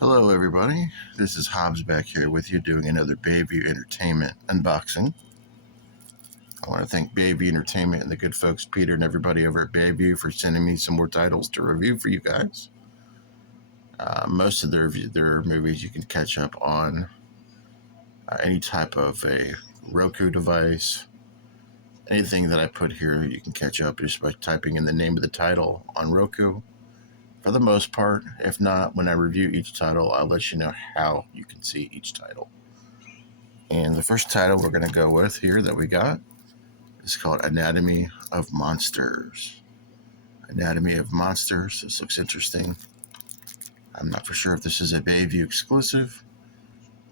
Hello, everybody. This is Hobbs back here with you doing another Bayview Entertainment unboxing. I want to thank Bayview Entertainment and the good folks, Peter and everybody over at Bayview, for sending me some more titles to review for you guys. Most of their movies you can catch up on any type of a Roku device. Anything that I put here, you can catch up just by typing in the name of the title on Roku. For the most part, if not, when I review each title, I'll let you know how you can see each title. And the first title we're going to go with here that we got is called Anatomy of Monsters. Anatomy of Monsters. This looks interesting. I'm not for sure if this is a Bayview exclusive,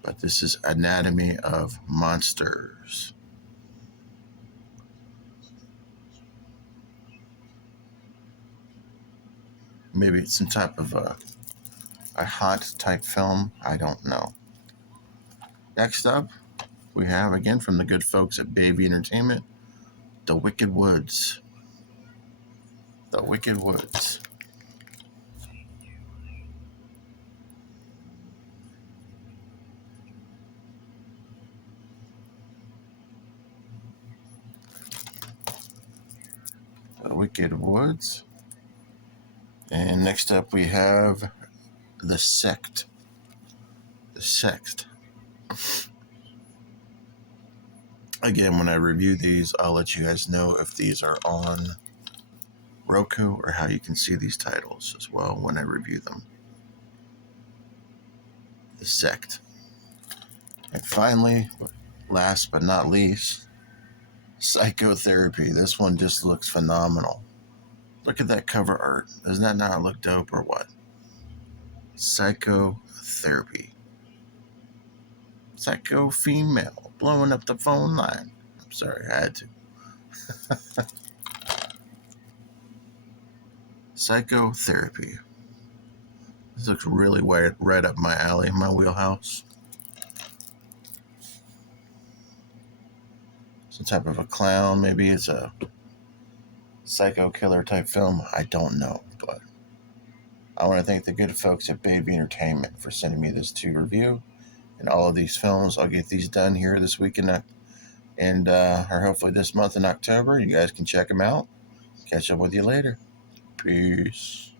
but this is Anatomy of Monsters. Maybe it's some type of a haunt type film. I don't know. Next up, we have, again, from the good folks at Bayview Entertainment, The Wicked Woods. The Wicked Woods. The Wicked Woods. And next up we have The Sect. The Sect. Again, when I review these, I'll let you guys know if these are on Roku or how you can see these titles as well when I review them. The Sect. And finally, last but not least, Psychotherapy. This one just looks phenomenal. Look at that cover art. Doesn't that not look dope or what? Psychotherapy. Psycho female blowing up the phone line. I'm sorry, I had to. Psychotherapy. This looks really right up my alley, my wheelhouse. Some type of a clown. Maybe it's a psycho killer type film. I don't know, but I want to thank the good folks at Bayview Entertainment for sending me this to review. And all of these films, I'll get these done here this week or hopefully this month in October. You guys can check them out. Catch up with you later. Peace.